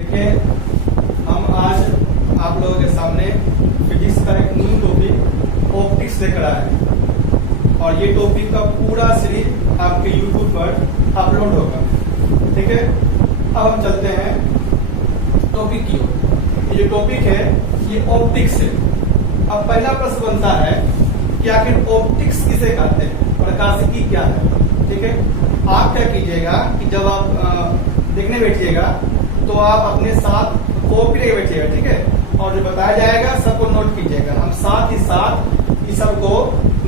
देखिए, हम आज आप लोगों के सामने फिजिक्स का एक न्यू टॉपिक ऑप्टिक्स लेकर आए हैं और ये टॉपिक का पूरा सीरीज आपके यूट्यूब पर अपलोड होगा। ठीक है, अब हम चलते हैं टॉपिक की ओर। ये जो टॉपिक है ये ऑप्टिक्स है। अब पहला प्रश्न बनता है कि आखिर ऑप्टिक्स किसे कहते हैं, प्रकाशिकी क्या है। ठीक है, आप क्या कीजिएगा कि जब आप देखने बैठिएगा तो आप अपने साथ कॉपी लेके बैठिएगा। ठीक है, और जो बताया जाएगा सबको नोट कीजिएगा। हम साथ ही साथ इस सबको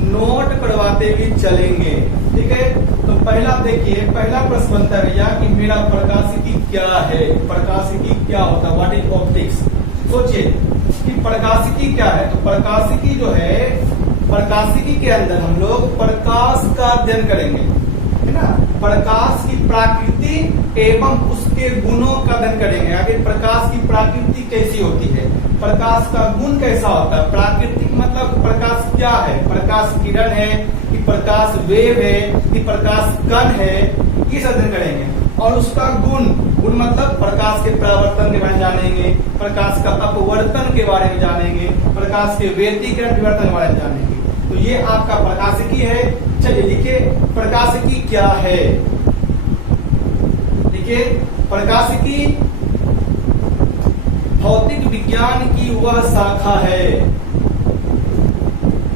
नोट करवाते हुए चलेंगे। ठीक है, तो पहला देखिए, पहला प्रश्न बनता है भैया कि मेरा प्रकाशिकी क्या है, प्रकाशिकी क्या होता है, व्हाट इज ऑप्टिक्स। सोचिए कि प्रकाशिकी क्या है। तो प्रकाशिकी जो है, प्रकाशिकी के अंदर हम लोग प्रकाश का अध्ययन करेंगे, है ना। प्रकाश की प्रकृति एवं उसके गुणों का अध्ययन करेंगे। आगे प्रकाश की प्रकृति कैसी होती है, प्रकाश का गुण कैसा होता है। प्राकृतिक मतलब प्रकाश क्या है, प्रकाश किरण है कि प्रकाश वेव है कि प्रकाश कण है, ये सब अध्ययन करेंगे। और उसका गुण मतलब प्रकाश के परावर्तन के बारे में जानेंगे, प्रकाश का अपवर्तन के बारे में जानेंगे, प्रकाश के व्यतिकरण विवर्तन के बारे में जानेंगे। तो ये आपका प्रकाशिकी है। चलिए देखिए प्रकाशिकी क्या है। देखिए प्रकाशिकी भौतिक विज्ञान की वह शाखा है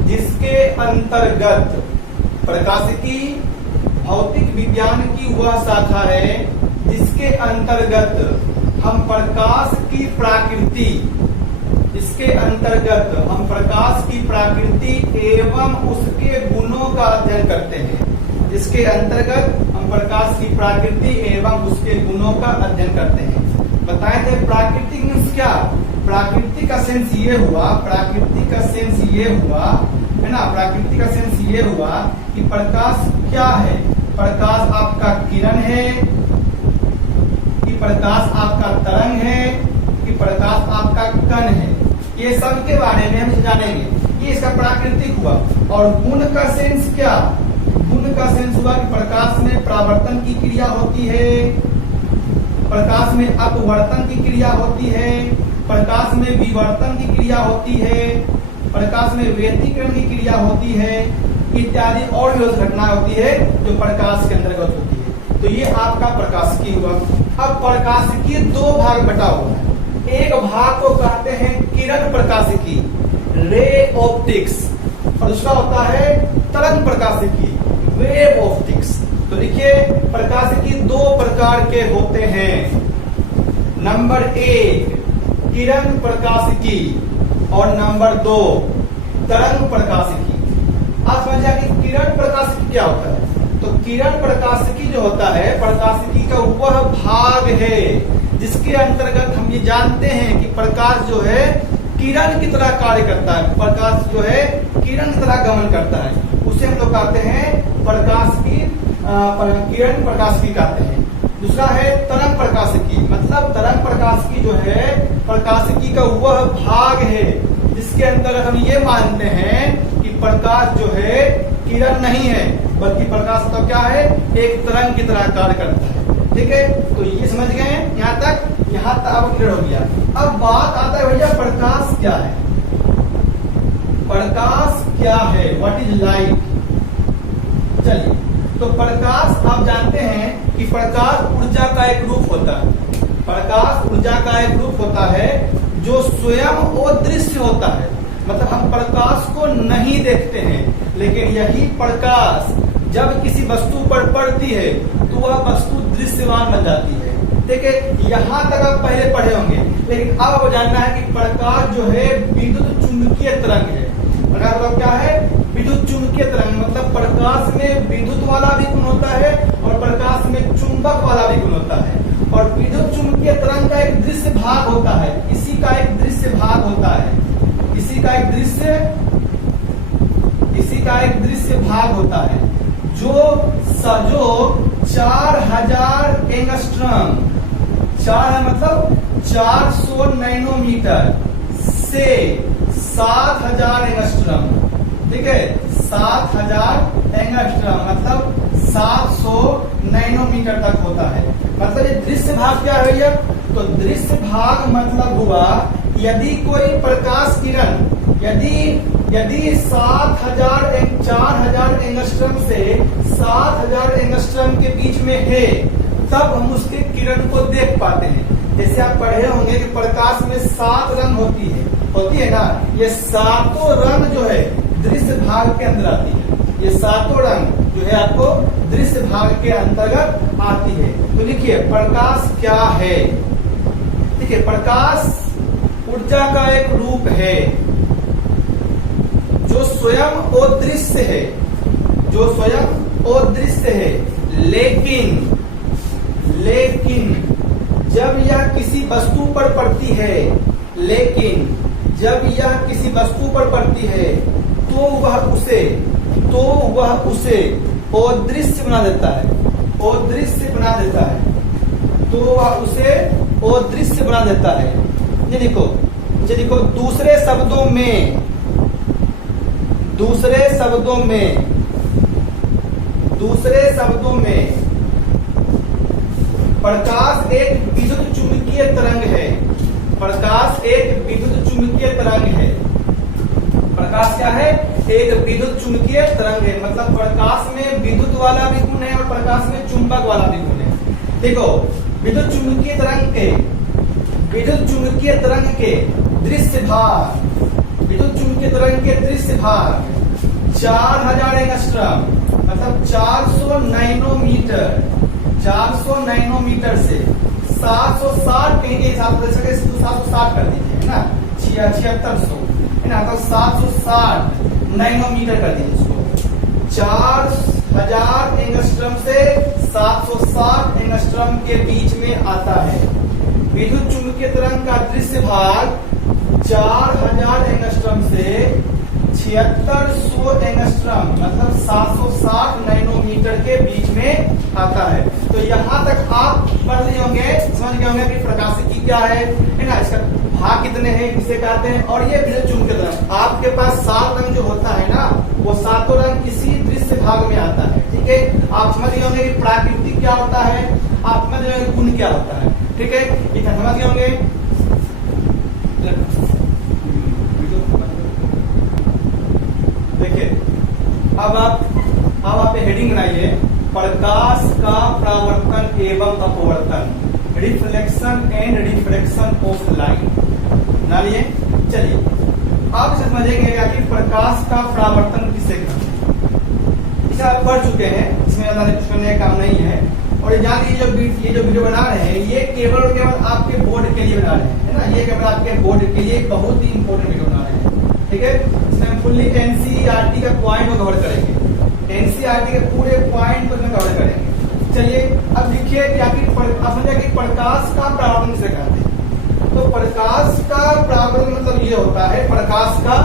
जिसके अंतर्गत, प्रकाशिकी भौतिक विज्ञान की वह शाखा है जिसके अंतर्गत हम प्रकाश की प्रकृति, इसके अंतर्गत हम प्रकाश की प्रकृति एवं उसके गुणों का अध्ययन करते हैं। जिसके अंतर्गत हम प्रकाश की प्रकृति एवं उसके गुणों का अध्ययन करते हैं। बताए थे प्राकृतिक मीन्स क्या, प्राकृतिक का सेंस ये हुआ, प्राकृतिक का सेंस ये हुआ, है ना। प्राकृतिक का सेंस ये हुआ कि प्रकाश क्या है, प्रकाश आपका किरण है कि प्रकाश आपका तरंग है कि प्रकाश आपका कण है, ये सब के बारे में हम जानेंगे। ये इसका प्राकृतिक हुआ। और गुण का सेंस क्या, गुण का सेंस हुआ कि प्रकाश में परावर्तन की क्रिया होती है, प्रकाश में अपवर्तन की क्रिया होती है, प्रकाश में विवर्तन की क्रिया होती है, प्रकाश में व्यतिकरण की क्रिया होती है, इत्यादि और भी घटना होती है जो प्रकाश के अंतर्गत होती है। तो ये आपका प्रकाशिकी हुआ। अब प्रकाशिकी दो भाग बटा हुआ है। एक भाग को कहते हैं किरण प्रकाशिकी, रे ऑप्टिक्स, और दूसरा होता है तरंग प्रकाशिकी, वेव ऑप्टिक्स। तो देखिए प्रकाशिकी दो प्रकार के होते हैं। नंबर एक किरण प्रकाशिकी और नंबर दो तरंग प्रकाशिकी। आप समझिए कि किरण प्रकाशिकी क्या होता है। तो किरण प्रकाशिकी जो होता है, प्रकाशिकी का वह भाग है जिसके अंतर्गत हम ये जानते हैं कि प्रकाश जो है किरण की तरह कार्य करता है, प्रकाश जो है किरण की तरह गमन करता है, उसे हम लोग कहते हैं प्रकाश की किरण प्रकाशिकी कहते हैं। दूसरा है तरंग प्रकाशिकी, मतलब तरंग प्रकाशिकी जो है प्रकाशिकी का वह भाग है जिसके अंतर्गत हम ये मानते हैं कि प्रकाश जो है किरण नहीं है बल्कि प्रकाश तो क्या है, एक तरंग की तरह कार्य करता है। ठीक है, तो ये समझ गए यहाँ तक अब क्लियर हो गया। अब बात आता है भैया प्रकाश क्या है, प्रकाश क्या है, व्हाट इज लाइट। चलिए, तो प्रकाश आप जानते हैं कि प्रकाश ऊर्जा का एक रूप होता है, प्रकाश ऊर्जा का एक रूप होता है जो स्वयं अदृश्य होता है। मतलब हम प्रकाश को नहीं देखते हैं, लेकिन यही प्रकाश जब किसी वस्तु पर पड़ती है तो वह वस्तु दृश्यमान बन जाती है। देखिए यहाँ तक आप पहले पढ़े होंगे, लेकिन अब आपको जानना है कि प्रकाश जो है विद्युत चुंबकीय तरंग है। प्रकाश मतलब क्या है, विद्युत चुंबकीय तरंग, मतलब प्रकाश में विद्युत वाला भी गुण होता है और प्रकाश में चुंबक वाला भी गुण होता है। और विद्युत चुंबकीय तरंग का एक दृश्य भाग होता है, इसी का एक दृश्य भाग होता है, इसी का एक दृश्य भाग होता है जो 4000 एंगस्ट्रॉम, 4 मतलब 400 नैनोमीटर से 7000 एंगस्ट्रॉम। ठीक है, 7000 एंगस्ट्रॉम मतलब 700 नैनोमीटर तक होता है। मतलब ये दृश्य भाग क्या है भैया? तो दृश्य भाग मतलब हुआ यदि कोई प्रकाश किरण यदि 4000 एंगस्ट्रम से 7000 एंगस्ट्रम के बीच में है, तब हम उसके किरण को देख पाते हैं। जैसे आप पढ़े होंगे कि प्रकाश में 7 रंग होती है ना, ये सातों रंग जो है दृश्य भाग के अंदर आती है। ये सातों रंग जो है आपको दृश्य भाग के अंतर्गत आती है। तो लिखिए प्रकाश क्या है? देखिए प्रकाश ऊर्जा का एक रूप है जो स्वयं अदृश्य है, लेकिन जब यह किसी वस्तु पर पड़ती है, तो वह उसे अदृश्य बना देता है। ये देखो दूसरे शब्दों में प्रकाश एक विद्युत चुंबकीय तरंग है। प्रकाश क्या है? एक विद्युत चुंबकीय तरंग है। मतलब प्रकाश में विद्युत वाला भी गुण है और प्रकाश में चुंबक वाला भी गुण है। देखो विद्युत चुंबकीय तरंग के दृश्य भाग 4000 एंगस्ट्रम मतलब 400 नैनोमीटर से 760 कहीं के हिसाब से 760 कर दीजिए, है ना, 7600 है ना, तो 760 नैनोमीटर कर दीजिए इसको। 4000 एंगस्ट्रम से 760 एंगस्ट्रम के बीच में आता है। विद्युत चुंबकीय तरंग का दृश्य भाग 4000 एंगस्ट्रम से 7600 एंगस्ट्रम मतलब 760 नैनोमीटर के बीच में आता है। तो यहाँ तक आप पढ़ लिए होंगे, समझ गए होंगे कि प्रकाशिकी क्या है ना, इसका भाग कितने हैं, किसे कहते हैं, और ये विद्युत चुंबकीय तरंग। आपके पास 7 रंग जो होता है ना, वो सातों रंग इसी दृश्य भाग में आता है। ठीक है, आप समझ गए होंगे कि प्राकृतिक क्या होता है, आप समझ गए गुण क्या होता है। ठीक है, ये समझ गए होंगे। देखिए अब आप हेडिंग बनाइए, प्रकाश का परावर्तन एवं अपवर्तन, reflection and refraction of light. ना लिए चलिए आप इसे समझेंगे कि प्रकाश का परावर्तन किसे कहते हैं। इसे आप पढ़ चुके हैं, इसमें ज्यादा कुछ करने का काम नहीं है। और ये जान लीजिए ये जो वीडियो बना रहे हैं, ये केवल और केवल आपके बोर्ड के लिए बना रहे हैं, है ना, ये केवल आपके बोर्ड के लिए बहुत ही इंपॉर्टेंट वीडियो बना रहे हैं। ठीक है, इसमें हम फुल्ली एनसीईआरटी का पॉइंट को कवर करेंगे, एनसीईआरटी के पूरे पॉइंट को कवर करेंगे। चलिए अब देखिए कि आप समझे कि प्रकाश का परावर्तन किसे कहते हैं। तो प्रकाश का परावर्तन मतलब ये होता है प्रकाश का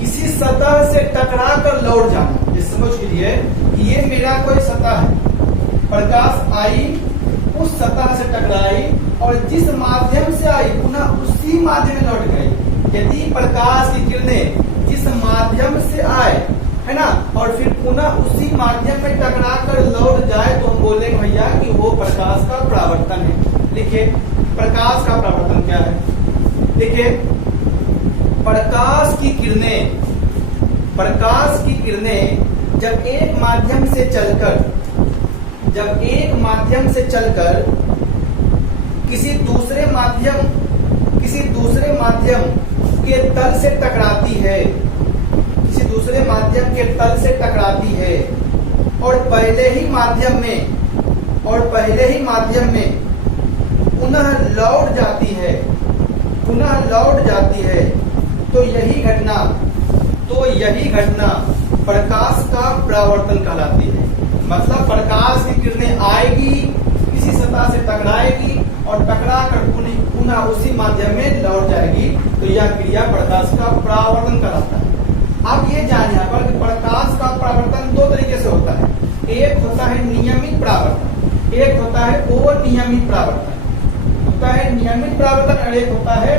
किसी सतह से टकरा कर लौट जाना। ये समझ लीजिए कि ये मेरा कोई सतह है, प्रकाश आई, उस सतह से टकराई और जिस माध्यम से आई पुनः उसी माध्यम में लौट गई। यदि प्रकाश की किरणें जिस माध्यम से आए, है ना, और फिर पुनः उसी माध्यम में टकरा कर लौट जाए, तो हम बोलेंगे भैया कि वो प्रकाश का परावर्तन है। देखिए प्रकाश का परावर्तन क्या है। देखिए प्रकाश की किरणें जब एक माध्यम से चलकर किसी दूसरे माध्यम के तल से टकराती है, और पहले ही माध्यम में पुनः लौट जाती है, तो यही घटना प्रकाश का परावर्तन कहलाती है। मतलब प्रकाश की किरणें आएगी, किसी सतह से टकराएगी और टकरा कर पुनः उसी माध्यम में लौट जाएगी, तो यह क्रिया प्रकाश का परावर्तन कहलाता है। अब ये जानिए यहाँ पर कि प्रकाश का परावर्तन दो तरीके से होता है। एक होता है नियमित परावर्तन, एक होता है अनियमित परावर्तन। नियमित परावर्तन और एक होता है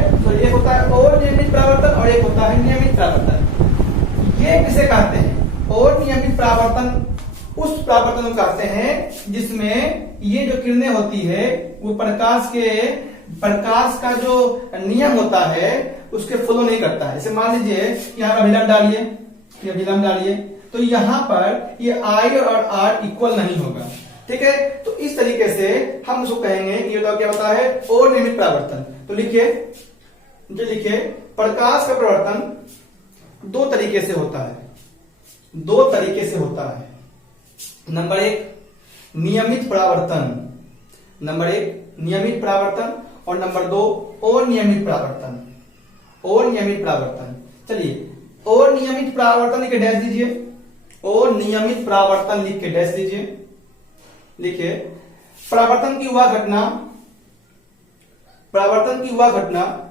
अनियमित परावर्तन और एक होता है नियमित परावर्तन। ये किसे कहते हैं? अनियमित परावर्तन उस परावर्तन को कहते हैं जिसमें ये जो किरणें होती है वो प्रकाश का जो नियम होता है उसके फॉलो नहीं करता है। जैसे मान लीजिए यहाँ का अभिलंब डालिए, ये अभिलंब डालिए, तो यहाँ पर ये I और R इक्वल नहीं होगा। ठीक है, तो इस तरीके से हम उसको कहेंगे कि ये तो क्या होता है अनियमित परावर्तन। तो लिखिए प्रकाश का परिवर्तन दो तरीके से होता है, दो तरीके से होता है। नंबर एक नियमित परावर्तन, नंबर एक नियमित परावर्तन और नंबर दो अनियमित परावर्तन, अनियमित परावर्तन। चलिए अनियमित परावर्तन लिख के डैश दीजिए, अनियमित परावर्तन लिख के डैश दीजिए। लिखिए परावर्तन की वह घटना, परावर्तन की वह घटना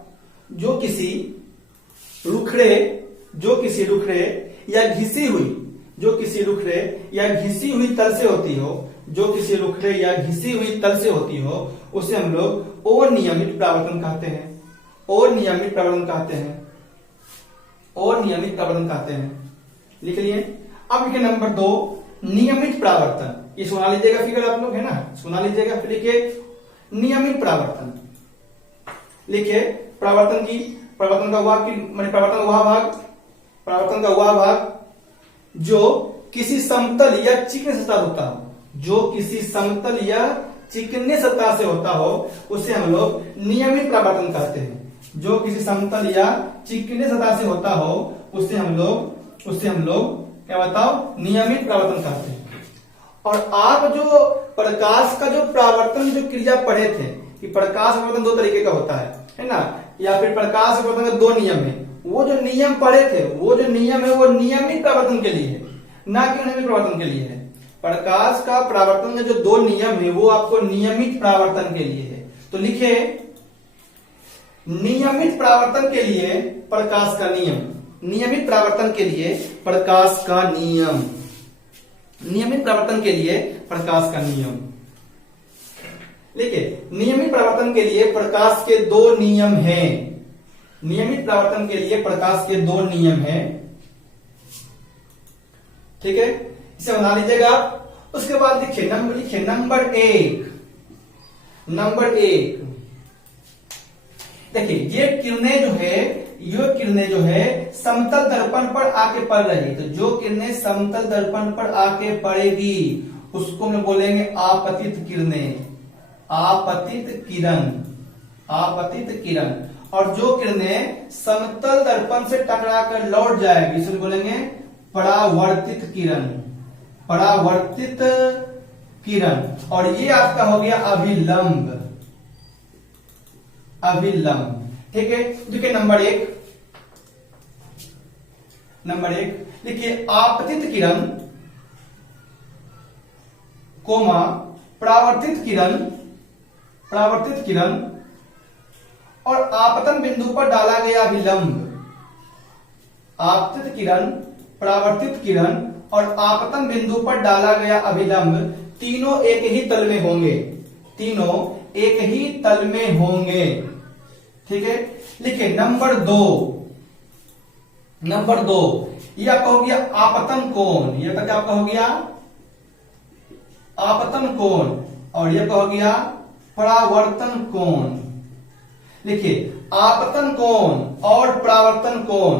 जो किसी रुखड़े या घिसी हुई, जो किसी रुखड़े या घिसी हुई तल से होती हो, जो किसी रुखड़े या घिसी हुई तल से होती हो, उसे हम लोग अनियमित परावर्तन कहते हैं, अनियमित परावर्तन कहते हैं, अनियमित परावर्तन कहते हैं। लिख लिए। अब लिखिए नंबर दो नियमित परावर्तन। ये सुना लीजिएगा फिगर आप लोग, है ना, सुना लीजिएगा। फिर लिखिए नियमित परावर्तन। लिखिए परावर्तन का वह भाग जो किसी समतल या चिकने सतह होता हो, जो किसी समतल या चिकने सतह से होता हो उसे हम लोग नियमित परावर्तन कहते हैं। जो किसी समतल या चिकने सतह से होता हो उसे हम लोग क्या बताओ नियमित परावर्तन कहते हैं। और आप जो प्रकाश का जो परावर्तन जो क्रिया पढ़े थे कि प्रकाश परावर्तन दो तरीके का होता है ना, या फिर प्रकाश परावर्तन के दो नियम है, वो जो नियम पढ़े थे वो जो नियम है वो नियमित परावर्तन के लिए है, ना कि अनियमित परावर्तन के लिए है। प्रकाश का परावर्तन के जो दो नियम है वो आपको नियमित परावर्तन के लिए है। तो लिखे नियमित परावर्तन के लिए प्रकाश का नियम, नियमित परावर्तन के लिए प्रकाश का नियम, नियमित परावर्तन के लिए प्रकाश का नियम। देखिए नियमित परावर्तन के लिए प्रकाश के दो नियम हैं, नियमित परावर्तन के लिए प्रकाश के दो नियम हैं। ठीक है, इसे बना लीजिएगा। उसके बाद लिखिए नंबर एक, नंबर एक देखिए ये किरणें जो है समतल दर्पण पर आके पड़ रही, तो जो किरणें समतल दर्पण पर आके पड़ेगी उसको हम बोलेंगे आपतित किरणें, आपतित किरण, आपतित किरण। और जो किरणें समतल दर्पण से टकरा कर लौट जाएगी इसे बोलेंगे परावर्तित किरण, परावर्तित किरण। और ये आपका हो गया अभिलंब, अभिलंब। ठीक है, देखिए नंबर एक देखिए आपतित किरण कोमा परावर्तित किरण, परावर्तित किरण और आपतन बिंदु पर डाला गया अभिलंब। आपतित किरण, परावर्तित किरण और आपतन बिंदु पर डाला गया अभिलंब तीनों एक ही तल में होंगे, तीनों एक ही तल में होंगे। ठीक है, लिखिए नंबर दो ये आपका हो गया आपतन कोण, ये क्या आपका हो गया आपतन कोण, और ये हो गया परावर्तन कोण। लिखिए आपतन कोण और परावर्तन कोण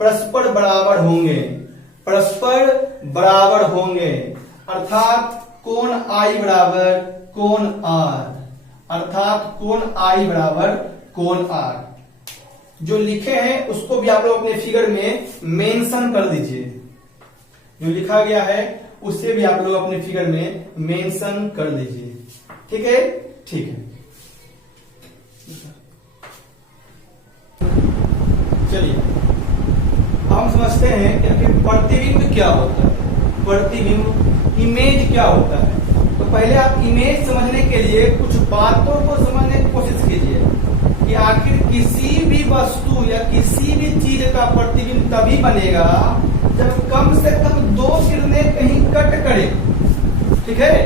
परस्पर बराबर होंगे, परस्पर बराबर होंगे, अर्थात कोण I बराबर कोण R, अर्थात कोण I बराबर कोण R। जो लिखे हैं उसको भी आप लोग अपने फिगर में मेंशन कर दीजिए, जो लिखा गया है उससे भी आप लोग अपने फिगर में मेंशन कर दीजिए। ठीक है, ठीक है। चलिए हम समझते हैं कि प्रतिबिंब क्या होता है, प्रतिबिंब इमेज क्या होता है। तो पहले आप इमेज समझने के लिए कुछ बातों को समझने की कोशिश कीजिए कि आखिर किसी भी वस्तु या किसी भी चीज का प्रतिबिंब तभी बनेगा जब कम से कम दो किरणें कहीं कट करे। ठीक है,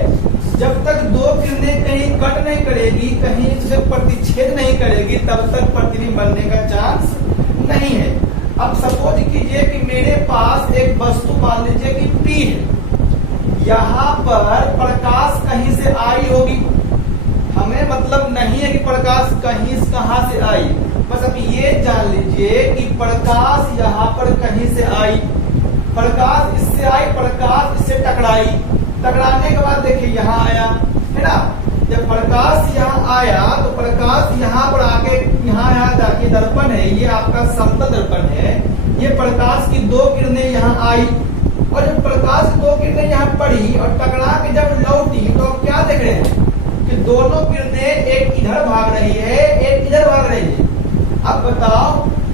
जब तक दो किरणें कहीं कट नहीं करेगी, कहीं से प्रतिच्छेद नहीं करेगी, तब तक प्रतिबिंब बनने का चांस नहीं है। अब सपोज कीजिए कि मेरे पास एक वस्तु मान लीजिए कि P है, यहाँ पर प्रकाश कहीं से आई होगी, हमें मतलब नहीं है कि प्रकाश कहीं कहां से आई, बस अब ये जान लीजिए कि प्रकाश यहाँ पर कहीं से आई, प्रकाश इससे आई, प्रकाश इससे टकराई, टकराने के बाद देखिए यहाँ आया, है ना। जब प्रकाश यहाँ आया तो प्रकाश यहाँ पर आके यहाँ जाके दर्पण है, ये आपका समतल दर्पण है, ये प्रकाश की दो किरणें यहाँ आई, और जब प्रकाश की दो किरणें यहाँ पड़ी और टकरा के जब लौटी तो आप क्या देख रहे हैं कि दोनों किरणें एक इधर भाग रही है, एक इधर भाग रही है। अब बताओ,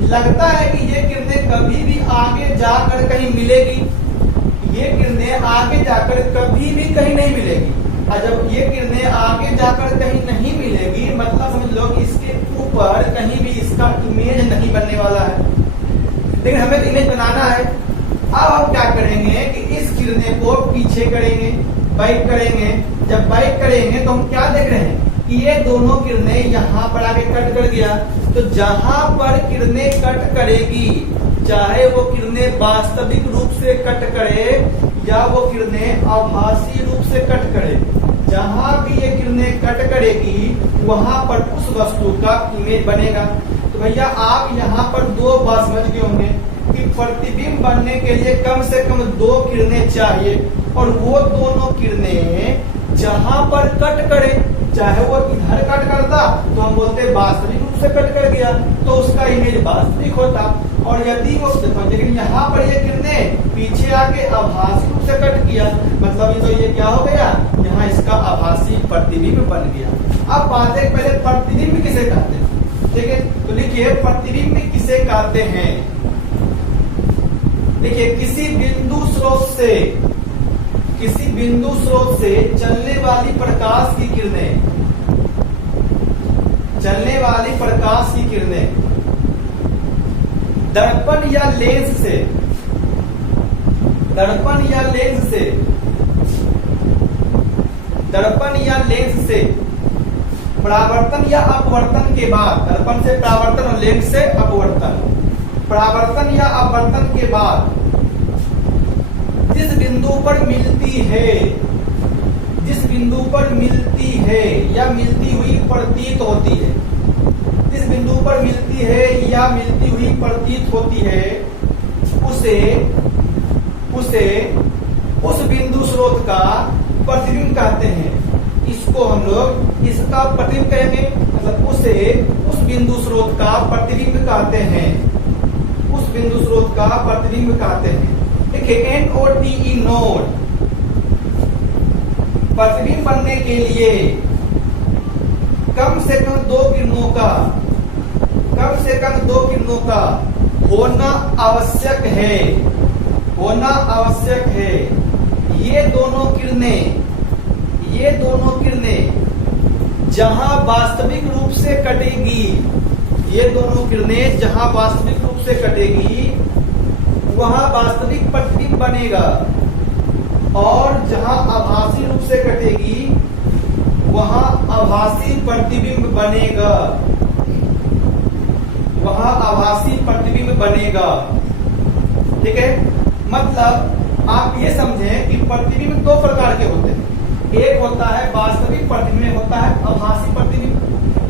लगता है कि ये किरणें कभी भी आगे जाकर कहीं मिलेगी? ये किरणें आगे जाकर कभी भी कहीं नहीं मिलेगी। और जब ये किरणें आगे जाकर कहीं नहीं मिलेगी, मतलब समझ लो कि इसके ऊपर कहीं भी इसका इमेज नहीं बनने वाला है, लेकिन हमें तो इमेज बनाना है। अब हम क्या करेंगे कि इस किरणें को पीछे करेंगे, बैक करेंगे। जब बैक करेंगे तो हम क्या देख रहे हैं कि ये दोनों किरणें यहाँ पर आगे कट कर गया, तो जहां पर किरणें कट करेगी, चाहे वो किरणें वास्तविक रूप से कट करे या वो किरणें आभासी रूप से कट करे, जहां भी ये किरणें कट करेगी वहां पर उस वस्तु का इमेज बनेगा। तो भैया आप यहाँ पर दो बात समझ गए होंगे कि प्रतिबिंब बनने के लिए कम से कम दो किरणें चाहिए, और वो दोनों किरणें जहां पर कट करे, चाहे वो इधर कट करता तो हम बोलते वास्तविक रूप से कट कर गया तो उसका इमेज वास्तविक होता, और यदि वो लेकिन यहाँ पर ये किरणें पीछे आके आभासी रूप से कट किया, मतलब तो ये क्या हो गया, यहाँ इसका आभासी प्रतिबिंब बन गया। अब बात है पहले प्रतिबिंब किसे कहते हैं, ठीक है। तो लिखिए प्रतिबिंब किसे कहते हैं। देखिए किसी बिंदु स्रोत से चलने वाली प्रकाश की किरणें, दर्पण या लेंस से परावर्तन या अपवर्तन के बाद, दर्पण से परावर्तन और लेंस से अपवर्तन, परावर्तन या अपवर्तन के बाद जिस बिंदु पर मिलती है या मिलती हुई प्रतीत होती है, जिस बिंदु पर मिलती है या मिलती हुई प्रतीत होती है, उसे उस बिंदु स्रोत का प्रतिबिंब कहते हैं। इसको हम लोग इसका प्रतिबिंब कहेंगे, मतलब उस बिंदु स्रोत का प्रतिबिंब कहते हैं, उस बिंदु स्रोत का प्रतिबिंब कहते हैं। देखिए NOTE नोड, प्रतिबिंब बनने के लिए कम से कम दो किरणों का होना आवश्यक है। ये दोनों किरणें जहां वास्तविक रूप से कटेगी, वहां वास्तविक प्रतिबिंब बनेगा, और जहां आभासी रूप से कटेगी वहां आभासी प्रतिबिंब बनेगा, ठीक है। मतलब आप ये समझें कि प्रतिबिंब दो प्रकार के होते हैं, एक होता है वास्तविक प्रतिबिंब, होता है आभासी प्रतिबिंब,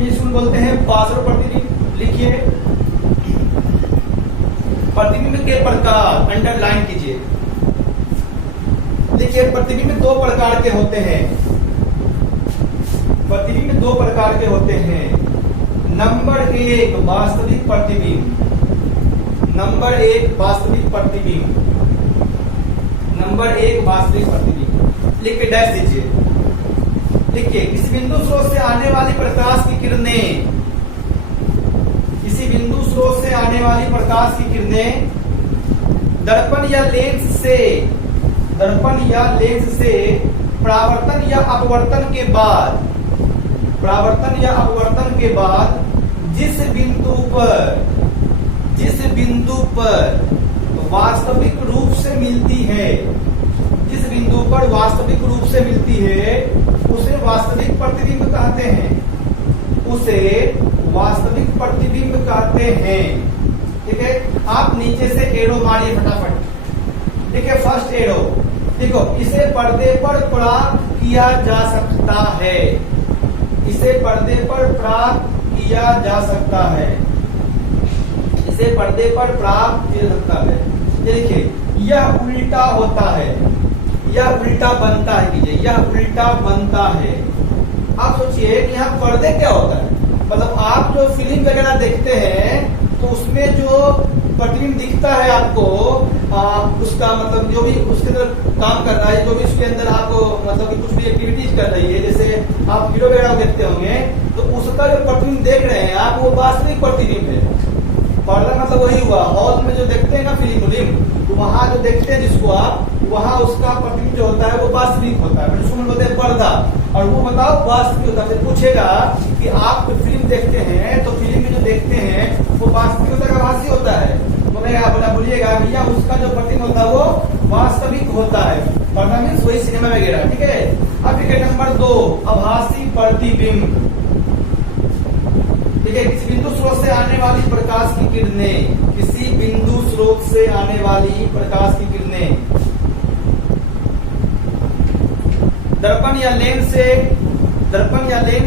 इसको बोलते हैं वास्तविक प्रतिबिंब। लिखिए प्रतिबिंब के प्रकार, अंडरलाइन कीजिए। देखिए प्रतिबिंब दो प्रकार के होते हैं। नंबर एक वास्तविक प्रतिबिंब, लिख के डैश दीजिए। देखिए इस बिंदु स्रोत से आने वाली प्रकाश की किरणें दर्पण या लेंस से परावर्तन या अपवर्तन के बाद जिस बिंदु पर वास्तविक रूप से मिलती है, उसे वास्तविक प्रतिबिंब कहते हैं, ठीक है। आप नीचे से एरो मारिए फटाफट। देखिए फर्स्ट एरो, देखो, इसे पर्दे पर प्राप्त किया जा सकता है, इसे पर्दे पर प्राप्त किया जा सकता है, इसे पर्दे पर प्राप्त किया जा सकता है। ये देखिए, यह उल्टा होता है, यह उल्टा बनता है, कीजिए यह उल्टा बनता है। आप सोचिए कि यहाँ पर्दे क्या होता है, मतलब आप जो फिल्म वगैरह देखते हैं तो उसमें जो प्रतिबिंब दिखता है आपको, उसका मतलब जो भी उसके अंदर काम कर रहा है, जो भी उसके अंदर आपको मतलब कि कुछ भी एक्टिविटीज कर रही है, जैसे आप हीरो वगैरह देखते होंगे तो उसका जो प्रतिबिंब देख रहे हैं आप, वो वास्तविक प्रतिबिंब है। पर्दा मतलब वही हुआ, हॉल में जो देखते हैं ना फिल्म, तो वहां जो देखते हैं जिसको आप, वहां उसका प्रतिबिंब जो होता है वो वास्तविक होता है, उसको बोलते हैं पर्दा। और वो बताओ वास्तविक होता है। फिर पूछेगा कि आप जो फिल्म देखते हैं तो फिल्म में जो देखते हैं वो वास्तविक होता है, आभासी होता है, बोलिएगा भैया उसका जो प्रतिबिंब होता है वो वास्तविक होता है। पर्दा मीन्स वही सिनेमा वगैरह, ठीक है। अब ठीक है, नंबर 2, आभासी प्रतिबिंब। ठीक है, किसी बिंदु स्रोत से आने वाली प्रकाश की किरणें, किसी बिंदु स्रोत से आने वाली प्रकाश की किरणें दर्पण या लेंस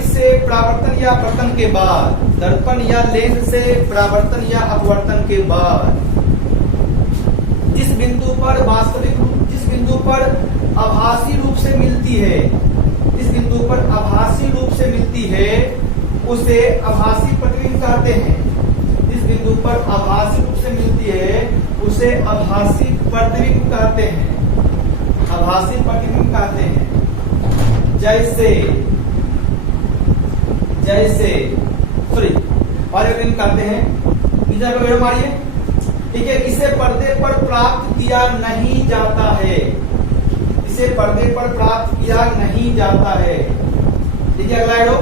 से परावर्तन या अपवर्तन के बाद, दर्पण या लेंस से परावर्तन या अपवर्तन के बाद जिस बिंदु पर वास्तविक रूप, जिस बिंदु पर आभासी रूप से मिलती है, जिस बिंदु पर आभासी रूप से मिलती है उसे आभासी प्रतिबिंब कहते हैं। जिस बिंदु पर आभासी रूप से मिलती है उसे आभासी प्रतिबिंब कहते हैं, आभासी प्रतिबिंब कहते हैं। जैसे सॉरी और कहते हैं, वीडियो मारिए। ठीक है, इसे पर्दे पर प्राप्त किया नहीं जाता है, इसे पर्दे पर प्राप्त किया नहीं जाता है। ठीक है, अगला एडो,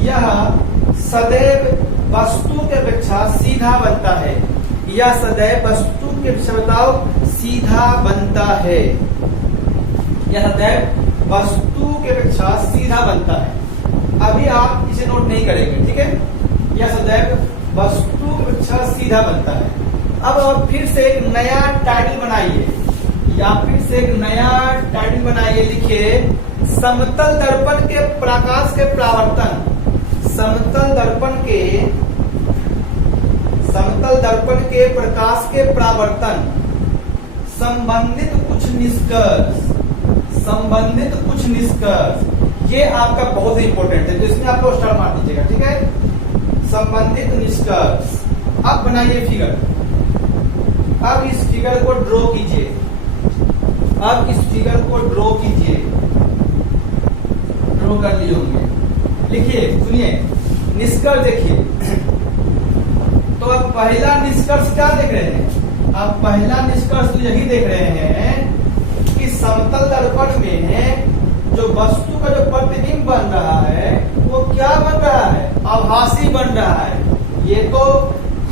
यह सदैव वस्तु के अपेक्षा सीधा बनता है, यह सदैव वस्तु के अपेक्षा सीधा बनता है, यह सदैव वस्तु के अपेक्षा सीधा बनता है। अभी आप इसे नोट नहीं करेंगे, ठीक है। यह सदैव वस्तु की अपेक्षा सीधा बनता है। अब फिर से एक नया टाइटल बनाइए, या फिर से एक नया टाइटल बनाइए, लिखिए समतल दर्पण के प्रकाश के परावर्तन, समतल दर्पण के प्रकाश के परावर्तन संबंधित कुछ निष्कर्ष, ये आपका बहुत ही इंपॉर्टेंट है, तो इसमें आपको स्टार मार दीजिएगा, ठीक है। संबंधित निष्कर्ष। अब बनाइए फिगर, अब इस फिगर को ड्रॉ कीजिए, अब इस फिगर को ड्रॉ कीजिए, ड्रॉ कर लिए होंगे। लिखिए, सुनिए, निष्कर्ष देखिए। तो अब पहला निष्कर्ष क्या देख रहे हैं, आप पहला निष्कर्ष यही देख रहे हैं कि समतल दर्पण में जो वस्तु का जो प्रतिबिंब बन रहा है वो क्या बन रहा है, आभासी बन रहा है। ये तो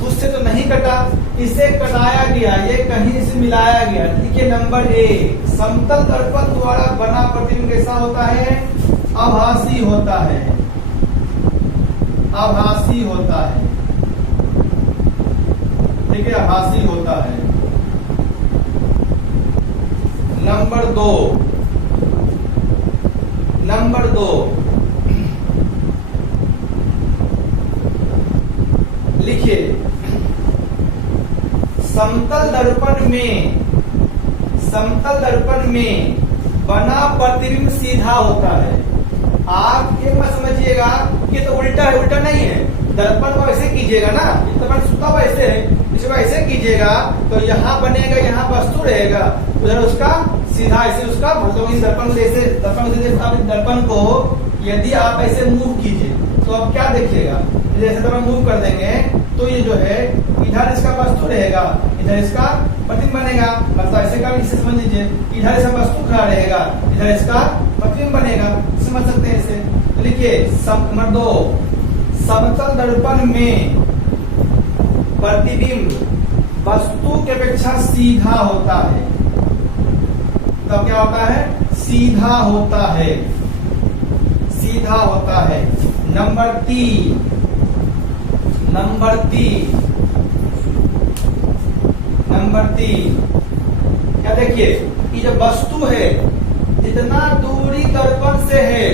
खुद से तो नहीं कटा, इसे कटाया गया, ये कहीं से मिलाया गया। देखिए नंबर 1, समतल दर्पण द्वारा बना प्रतिबिंब कैसा होता है, आभासी होता है, आभासी होता है, ठीक है, आभासी होता है। नंबर 2, लिखिए समतल दर्पण में बना प्रतिबिंब सीधा होता है। आप ये मत समझिएगा ये तो उल्टा है, उल्टा नहीं है। दर्पण को ऐसे कीजिएगा ना, दर्पण सुता वैसे है, इसको ऐसे कीजिएगा तो यहाँ बनेगा, यहाँ वस्तु रहेगा, उधर उसका सीधा ऐसे उसका मतलब इस दर्पण को यदि आप ऐसे मूव कीजिए तो आप क्या देखिएगा, जैसे दर्पण मूव कर देंगे तो ये जो है इधर इसका वस्तु रहेगा, इधर इसका प्रतिबिंब बनेगा। मतलब ऐसे का इसे समझ लीजिए, इधर इसका वस्तु खड़ा रहेगा, इधर इसका प्रतिबिंब बनेगा, समझ सकते हैं इसे। तो लिखिए नंबर 2, समतल दर्पण में प्रतिबिंब वस्तु के अपेक्षा सीधा होता है। तो क्या होता है, सीधा होता है, सीधा होता है। नंबर 3, क्या देखिए कि जब वस्तु है जितना दूरी दर्पण से है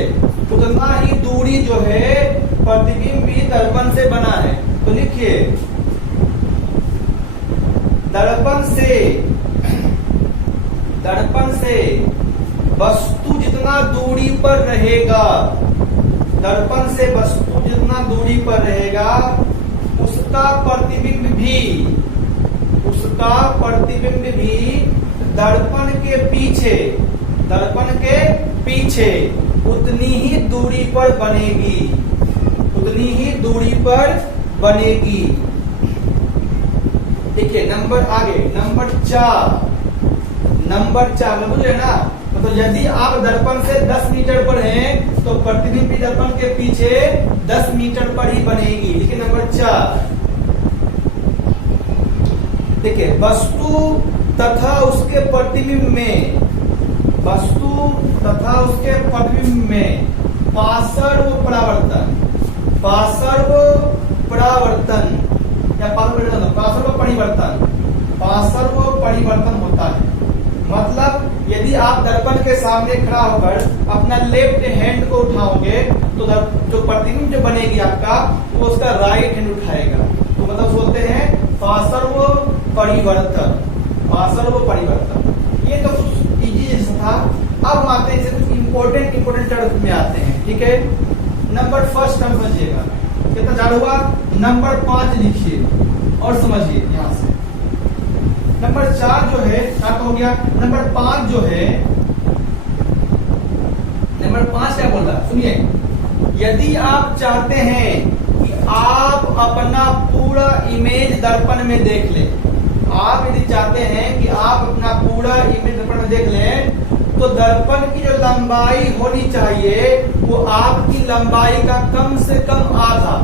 उतना ही दूरी जो है प्रतिबिंब भी दर्पण से बना है। तो लिखिए दर्पण से वस्तु जितना दूरी पर रहेगा, दर्पण से वस्तु जितना दूरी पर रहेगा उसका प्रतिबिंब भी दर्पण के पीछे उतनी ही दूरी पर बनेगी। देखिए नंबर 4 बुझे ना। मतलब यदि आप दर्पण से 10 मीटर पर हैं तो प्रतिबिंब भी दर्पण के पीछे 10 मीटर पर ही बनेगी। देखिए नंबर 4, देखिए वस्तु तथा उसके प्रतिबिंब में पार्श्व परिवर्तन होता है। मतलब यदि आप दर्पण के सामने खड़ा होकर अपना लेफ्ट हैंड को उठाओगे तो जो प्रतिबिंब जो बनेगी आपका वो उसका राइट हैंड उठाएगा। तो मतलब बोलते हैं पार्श्व परिवर्तन। ये तो कुछ इजी था। अब हम आते हैं कुछ इम्पोर्टेंट टर्म्स में आते हैं। ठीक है, नंबर फर्स्ट टर्म समझिएगा, कितना चार हुआ। नंबर 5 लिखिए और समझिए यहां से। नंबर 4 जो है क्या हो गया। नंबर 5 जो है, नंबर 5 क्या बोल रहा है सुनिए। यदि आप चाहते हैं कि आप अपना पूरा इमेज दर्पण में देख लें, आप यदि चाहते हैं कि आप अपना पूरा इमेज दर्पण में देख लें तो दर्पण की जो लंबाई होनी चाहिए वो आपकी लंबाई का कम से कम आधा।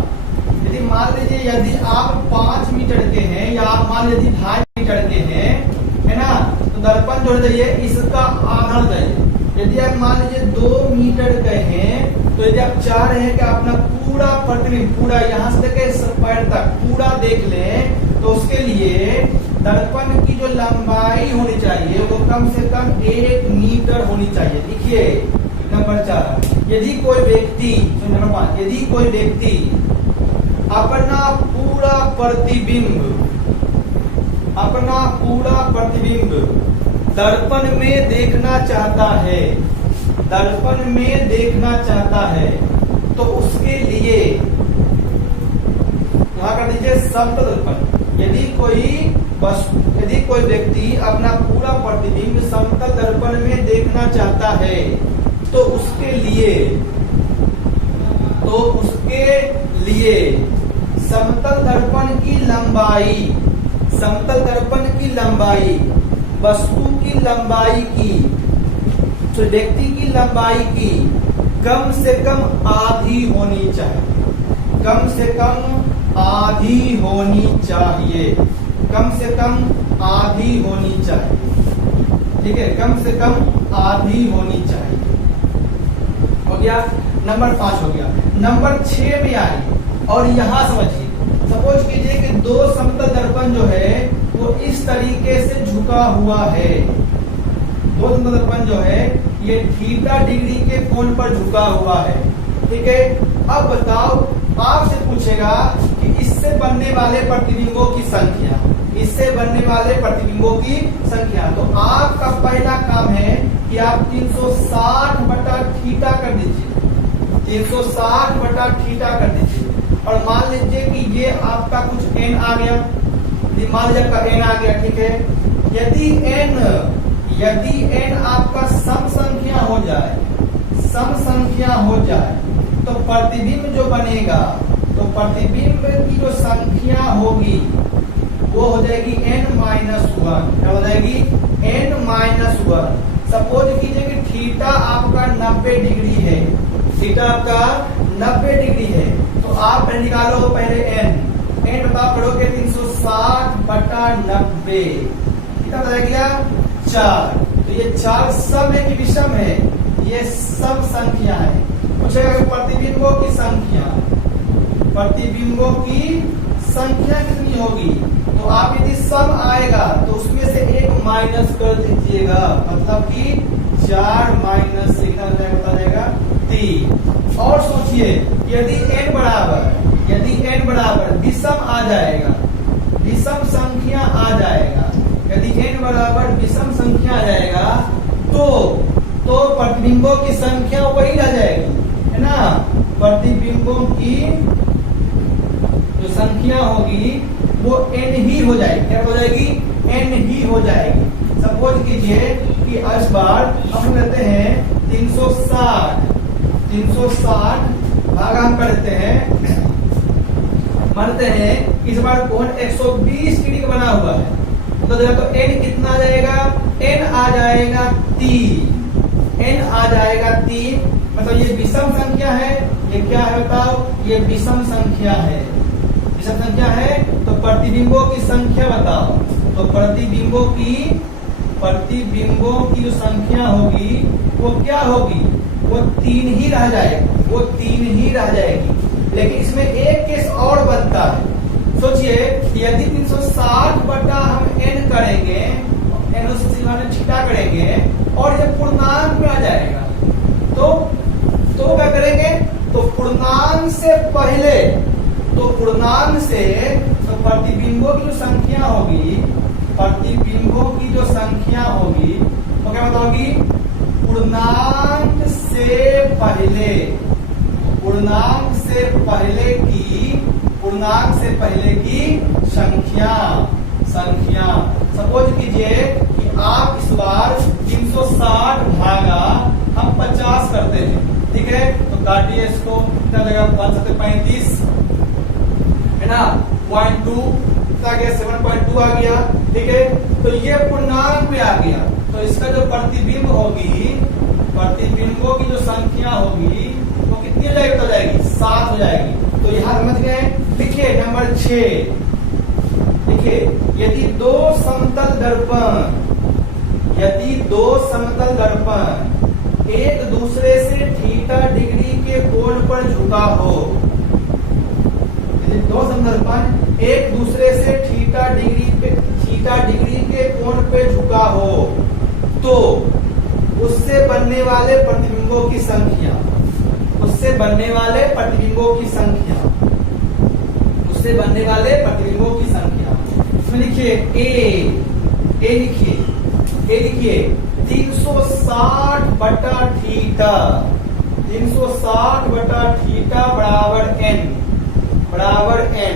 यदि मान लीजिए यदि आप 5 मीटर के हैं या आप मान लीजिए 2.5 मीटर के हैं, है ना, तो दर्पण जो चाहिए इसका आधा चाहिए। यदि आप मान लीजिए 2 मीटर के हैं तो यदि आप चाह रहे हैं कि अपना पूरा प्रतिबिंब पूरा यहाँ से लेकर पैर तक पूरा देख लें तो उसके लिए दर्पण की जो लंबाई होनी चाहिए वो कम से कम 1 मीटर होनी चाहिए। देखिए नंबर 4, यदि कोई व्यक्ति नंबर 5 यदि कोई व्यक्ति अपना पूरा प्रतिबिंब दर्पण में देखना चाहता है तो उसके लिए यहाँ कर दीजिए समतल दर्पण। यदि कोई व्यक्ति अपना पूरा प्रतिबिंब समतल दर्पण में देखना चाहता है तो उसके लिए समतल दर्पण की लंबाई वस्तु की लंबाई की तो व्यक्ति की लंबाई की कम से कम आधी होनी चाहिए। ठीक है, कम से कम आधी होनी चाहिए। हो गया, नंबर 5 हो गया। नंबर 6 में आई और यहाँ समझिए। सपोज कीजिए कि 2 समतल दर्पण जो है वो इस तरीके से झुका हुआ है। 2 समतल दर्पण जो है ये थीटा डिग्री के कोण पर झुका हुआ है। ठीक है, अब बताओ, आपसे पूछेगा कि इससे बनने वाले प्रतिबिंबों की संख्या। तो आपका पहला काम है कि आप 360 बटा थीटा कर दीजिए। 360 बटा थीटा कर दीजिए और मान लीजिए कि ये आपका कुछ n आ गया। मान लीजिए आपका n आ गया। ठीक है, यदि n आपका सम संख्या हो जाए तो प्रतिबिंब जो बनेगा तो प्रतिबिंब की जो संख्या होगी वो हो जाएगी n-1। क्या हो जाएगी? n-1। सपोज कीजिए कि थीटा आपका 90 डिग्री है। थीटा आपका 90 डिग्री है तो आप निकालो पहले n बताओ करोगे 360 बटा 90 कितना हो जाएगा? 4। तो ये 4 सम है कि विषम है? ये सम संख्या है। पूछेगा प्रतिबिंबों की संख्या कितनी होगी, तो आप यदि सम आएगा तो उसमें से एक माइनस कर दीजिएगा, मतलब कि 4 माइनस से कितना बता जाएगा 3। और सोचिए यदि n बराबर विषम आ जाएगा, विषम संख्या आ जाएगा, यदि n बराबर विषम संख्या आ जाएगा तो प्रतिबिंबों की संख्या वही रह जाएगी, है ना। प्रतिबिंबों की जो संख्या होगी वो n ही हो जाएगी। क्या हो जाएगी, n ही हो जाएगी। सपोज कीजिए कि इस बार हम लेते हैं 360 भाग हम करते हैं, मानते हैं इस बार कोण 120 डिग्री का बना हुआ है, तो n कितना आ जाएगा, n आ जाएगा 3, मतलब ये विषम संख्या है, ये क्या है बताओ, ये विषम संख्या है, विषम संख्या है। तो प्रतिबिंबों की संख्या बताओ, तो प्रतिबिंबों की जो संख्या होगी वो क्या होगी, वो 3 ही रह जाएगी, लेकिन इसमें एक केस और बनता है। सोचिए यदि 360 बटा हम n करेंगे, थीटा करेंगे और ये पूर्णांक में आ जाएगा, तो क्या करेंगे, तो पूर्णांक से पहले, तो प्रतिबिंबों की जो संख्या होगी, वो क्या बताओगी, पूर्णांक से पहले की संख्या। सपोज कीजिए कि आप इस बार 360 भागा हम 50 करते हैं, ठीक है, तो काटिए इसको, कितना लगेगा 535 है ना, 0.2 कितना गया 7.2 आ गया, ठीक है। तो ये पूर्णांक में आ गया, तो इसका जो प्रतिबिंब होगी, प्रतिबिंबों की जो संख्या होगी वो कितनी हो जाएगी, तो जाएगी 7 हो जाएगी। तो यहां समझ गए। लिखिए नंबर 6, लिखिए यदि दो समतल दर्पण एक दूसरे से थीटा डिग्री के कोण पर झुका हो, यदि दो समदर्पण एक दूसरे से थीटा डिग्री के कोण पे झुका हो, तो उससे बनने वाले प्रतिबिंबों की संख्या, इसमें लिखिए ए लिखिए 360 बटा थीटा, 360 बटा थीटा बराबर n।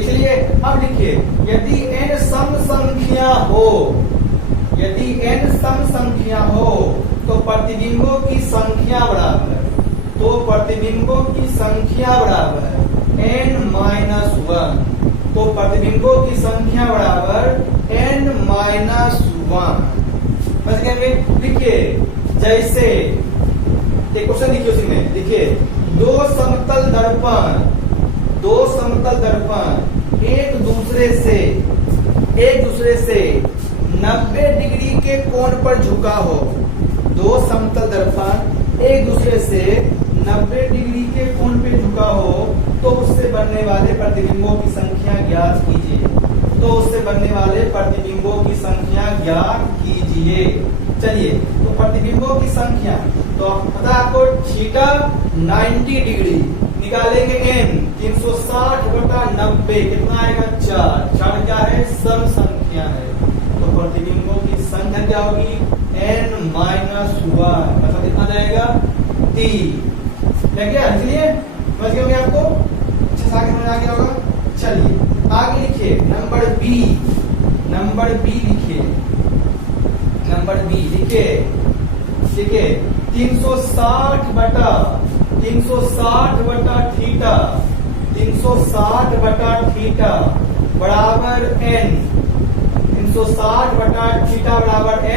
इसलिए अब लिखिए यदि n सम संख्या हो, तो प्रतिबिंबों की संख्या बराबर n माइनस 1, तो प्रतिबिंबों की संख्या बराबर n माइनस 1। बस लिखिए जैसे एक क्वेश्चन लिखिए, उसी में लिखिए दो समतल दर्पण एक दूसरे से 90 डिग्री के कोण पर झुका हो, दो समतल दर्पण एक दूसरे से 90 डिग्री के कोण पे झुका हो, तो उससे बनने वाले प्रतिबिंबों की संख्या ज्ञात कीजिए। चलिए तो प्रतिबिंबों की संख्या, तो पता आपको थीटा 90 डिग्री निकालेंगे n 360 बटा 90 कितना आएगा 4 क्या है, सम संख्या है, तो प्रतिबिंबों की संख्या क्या होगी n माइनस 1, मतलब कितना जाएगा 3। इसलिए समझ गए आपको, अच्छे से आगे समझ आ गया होगा। चलिए आगे लिखिए नंबर बी लिखिए 360 बटा थीटा बराबर n, 360 बटा थीटा बराबर n।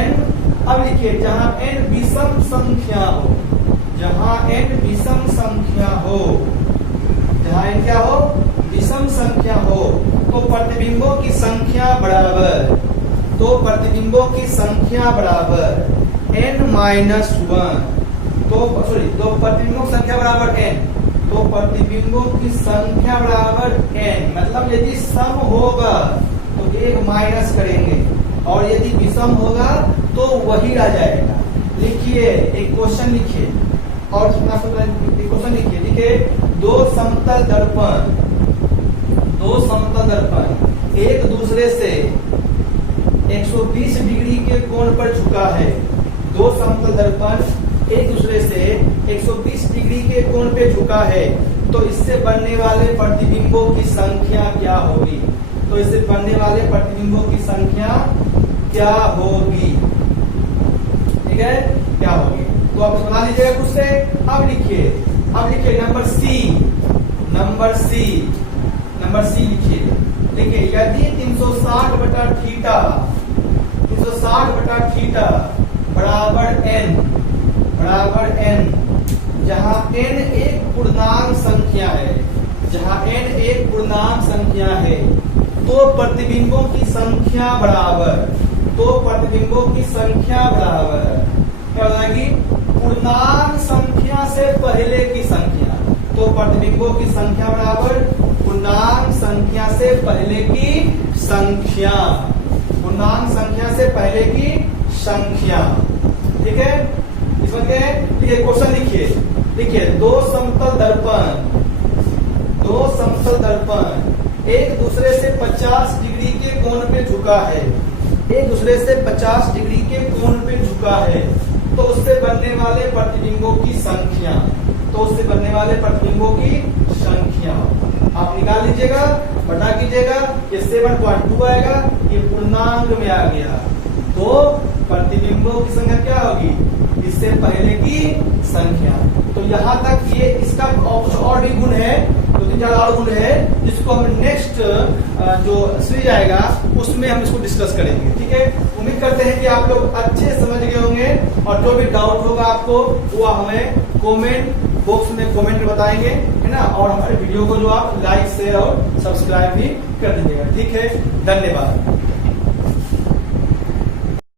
अब लिखिए जहां n विषम संख्या हो, तो प्रतिबिंबों की संख्या बराबर n माइनस 1, तो प्रतिबिंबों की संख्या बराबर n, मतलब अब यदि सम होगा तो एक माइनस करेंगे और यदि विषम होगा तो वही रह जाएगा। लिखिए एक क्वेश्चन लिखिए और क्वेश्चन लिखिए दो समतल दर्पण एक दूसरे से 120 डिग्री के कोण पर झुका है। दो समतल दर्पण एक दूसरे से 120 डिग्री के कोण पे झुका है, तो इससे बनने वाले प्रतिबिंबों की संख्या क्या होगी? तो इससे बनने वाले प्रतिबिंबों की संख्या क्या होगी? ठीक है, क्या होगी? तो आप बना लीजिएगा खुद से। अब लिखिए नंबर सी लिखिए यदि 360 बटा थीटा बराबर n, जहां n एक पूर्णांक संख्या है, तो प्रतिबिंबों की संख्या बराबर क्या होगी? पूर्णांक संख्या से पहले की संख्या। तो प्रतिबिंबों की संख्या बराबर पूर्णांक संख्या से पहले की संख्या। ठीक है, इसमें क्या है? क्वेश्चन लिखिए दो समतल दर्पण एक दूसरे से 50 डिग्री के कोण पे झुका है, तो उससे बनने वाले प्रतिबिंबों की संख्या आप निकाल लीजिएगा, बटा कीजिएगा। ये 7.2 आएगा, ये पूर्णांक में आ गया, तो प्रतिबिंबों की संख्या क्या होगी? इससे पहले की संख्या। तो यहाँ तक ये इसका कुछ और भी गुण है, 2-3-4 और गुण है, जिसको हम नेक्स्ट जो सीरीज आएगा उसमें हम इसको डिस्कस करेंगे। ठीक है, उम्मीद करते हैं कि आप लोग अच्छे समझ गए होंगे, और जो भी डाउट होगा आपको वो हमें कमेंट बॉक्स में कमेंट बताएंगे, है ना। और हमारे वीडियो को जो आप लाइक शेयर और सब्सक्राइब भी कर दीजिएगा। ठीक है, धन्यवाद।